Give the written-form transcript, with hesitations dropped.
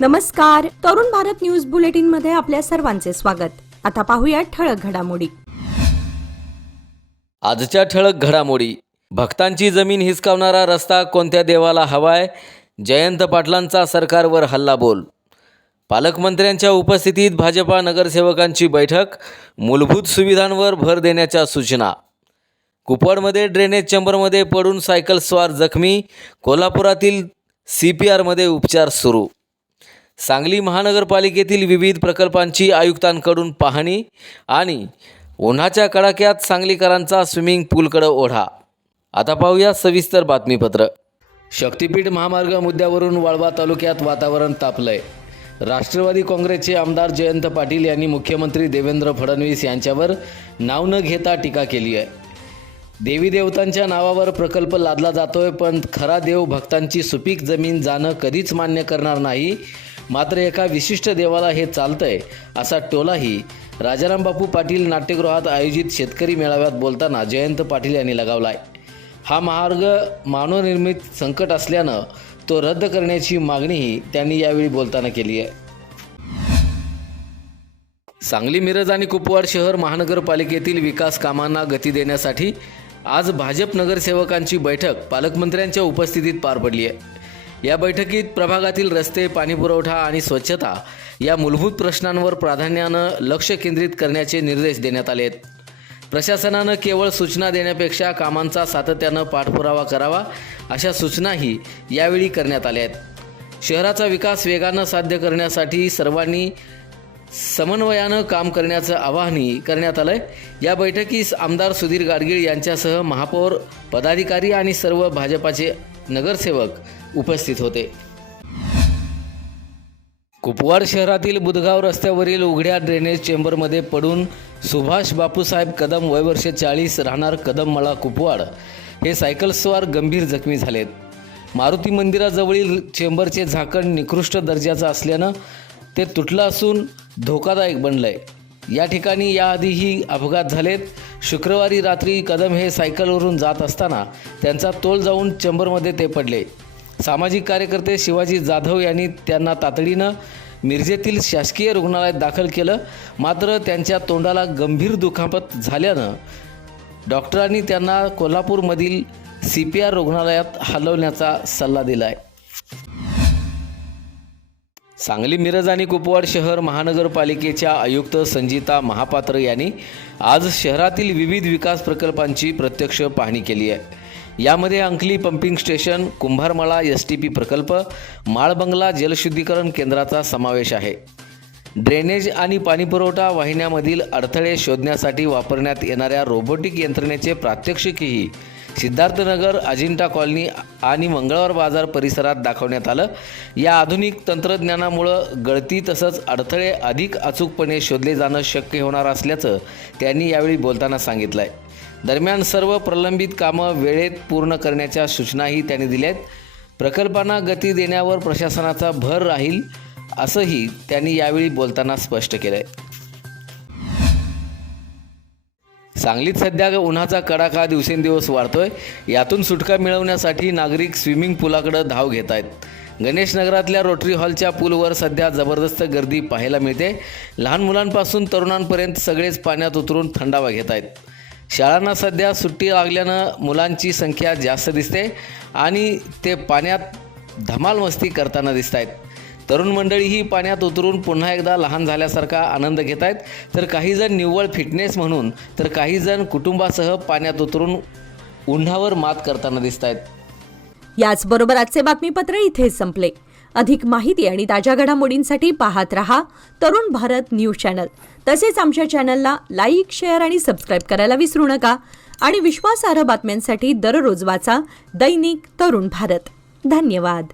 नमस्कार, Tarun Bharat news bulletin मध्ये आपल्या सर्वांचे स्वागत। आता पाहूया ठळक घडामोडी। आजच्या ठळक घडामोडी। भक्तांची जमीन हिसकावणारा रस्ता कोणत्या देवाला हवाय? जयंत पाटलांचा सरकारवर हल्लाबोल। पालकमंत्र्यांच्या उपस्थितीत भाजपा नगरसेवकांची बैठक। मूलभूत सुविधांवर भर देण्याच्या सूचना। कुपवाडमध्ये ड्रेनेज चेंबरमध्ये पडून सायकल स्वार जखमी। कोल्हापुरातील CPRमध्ये उपचार सुरू। सांगली महानगरपालिकेतील विविध प्रकल्पांची आयुक्तांकडून पाहणी आणि उन्हाच्या कडाक्यात सांगलीकरांचा स्विमिंग पूलकडे ओढा। आता पाहूया सविस्तर बातमीपत्र। शक्तीपीठ महामार्ग मुद्द्यावरून वाळवा तालुक्यात वातावरण तापलंय। राष्ट्रवादी काँग्रेसचे आमदार जयंत पाटील यांनी मुख्यमंत्री देवेंद्र फडणवीस यांच्यावर नाव न घेता टीका केली आहे। देवी देवतांच्या नावावर प्रकल्प लादला जातोय, पण खरा देव भक्तांची सुपीक जमीन जाणं कधीच मान्य करणार नाही। मात्र एका विशिष्ट देवाला हे चालतंय असा टोलाही राजाराम बापू पाटील नाट्यगृहात आयोजित शेतकरी मेळाव्यात बोलताना जयंत पाटील यांनी लगावलाय। हा मार्ग मानवनिर्मित संकट असल्यानं तो रद्द करण्याची मागणीही त्यांनी यावेळी बोलताना केली आहे। सांगली, मिरज आणि कुपवाड शहर महानगरपालिकेतील विकास कामांना गती देण्यासाठी आज भाजप नगरसेवकांची बैठक पालकमंत्र्यांच्या उपस्थितीत पार पडली आहे। या बैठकीत प्रभागातील रस्ते, पाणीपुरवठा आणि स्वच्छता या मूलभूत प्रश्नांवर प्राधान्यानं लक्ष केंद्रित करण्याचे निर्देश देण्यात आले आहेत। प्रशासनानं केवळ सूचना देण्यापेक्षा कामांचा सातत्यानं पाठपुरावा करावा अशा सूचनाही यावेळी करण्यात आल्या आहेत। शहराचा विकास वेगानं साध्य करण्यासाठी सर्वांनी समन्वयानं काम करण्याचं आवाहनही करण्यात आलंय। या बैठकीस आमदार सुधीर गाडगीळ यांच्यासह महापौर, पदाधिकारी आणि सर्व भाजपाचे नगरसेवक उपस्थित होते। कुपवाड शहरातील बुधगाव रस्त्यावरील उघड्या ड्रेनेज चेंबरमध्ये पडून सुभाष बापूसाहेब कदम वय वर्ष 40 राहणार कदममळा कुपवाड हे सायकलस्वार गंभीर जखमी झालेत। मारुती मंदिराजवळील चेंबरचे झाकण निकृष्ट दर्जाचं असल्यानं ते तुटलं असून धोकादायक बनलंय। या ठिकाणी याआधीही अपघात झालेत। शुक्रवारी रात्री कदम हे सायकलवरून जात असताना त्यांचा तोल जाऊन चेंबरमध्ये ते पडले। सामाजिक कार्यकर्ते शिवाजी जाधव यांनी त्यांना तातडीनं मिरजेतील शासकीय रुग्णालयात दाखल केलं, मात्र त्यांच्या तोंडाला गंभीर दुखापत झाल्यानं डॉक्टरांनी त्यांना कोल्हापूरमधील CPR रुग्णालयात हलवण्याचा सल्ला दिला आहे। सांगली, मिरज आणि कुपवाड शहर महानगरपालिकेच्या आयुक्त संजिता महापात्र यांनी आज शहरातील विविध विकास प्रकल्पांची प्रत्यक्ष पाहणी केली आहे। यामध्ये अंकली पंपिंग स्टेशन, कुंभारमळा STP प्रकल्प, माळबंगला जलशुद्धीकरण केंद्राचा समावेश आहे। ड्रेनेज आणि पाणीपुरवठा वाहिन्यामधील अडथळे शोधण्यासाठी वापरण्यात येणाऱ्या रोबोटिक यंत्रणेचे प्रात्यक्षिकही सिद्धार्थनगर, अजिंठा कॉलनी आणि मंगळवार बाजार परिसरात दाखवण्यात आलं। या आधुनिक तंत्रज्ञानामुळे गळती तसंच अडथळे अधिक अचूकपणे शोधले जाणं शक्य होणार असल्याचं त्यांनी यावेळी बोलताना सांगितलं आहे। दरम्यान सर्व प्रलंबित कामं वेळेत पूर्ण करण्याच्या सूचनाही त्यांनी दिल्या आहेत। प्रकल्पांना गती देण्यावर प्रशासनाचा भर राहील असंही त्यांनी यावेळी बोलताना स्पष्ट केलं आहे। सांगलीत सध्या उन्हाचा कडाका दिवसेंदिवस वाढतोय। यातून सुटका मिळवण्यासाठी नागरिक स्विमिंग पूलाकडे धाव घेत आहेत। गणेश नगरातल्या रोटरी हॉलच्या पूलवर सध्या जबरदस्त गर्दी पाहायला मिळते। लहान मुलांपासून तरुणांपर्यंत सगळेच पाण्यात उतरून थंडावा घेत आहेत। शाळांना सध्या सुट्टी लागल्यानं मुलांची संख्या जास्त दिसते आणि ते पाण्यात धमाल मस्ती करताना दिसत आहेत। तरुण मंडळीही पाण्यात उतरून पुन्हा एकदा लहान झाल्यासारखा आनंद घेत आहेत, तर काही जण निव्वळ फिटनेस म्हणून तर काही जण कुटुंबासह पाण्यात उतरून उन्हावर मात करताना दिसत आहेत। याचबरोबर आजचे बातमीपत्र इथे संपले। अधिक माहिती आणि ताज्या घडामोडींसाठी पाहत रहा तरुण भारत न्यूज चॅनल। तसेच आमच्या चॅनलला लाईक, शेअर आणि सबस्क्राईब करायला विसरू नका। आणि विश्वासार्ह बातम्यांसाठी दररोज वाचा दैनिक तरुण भारत। धन्यवाद।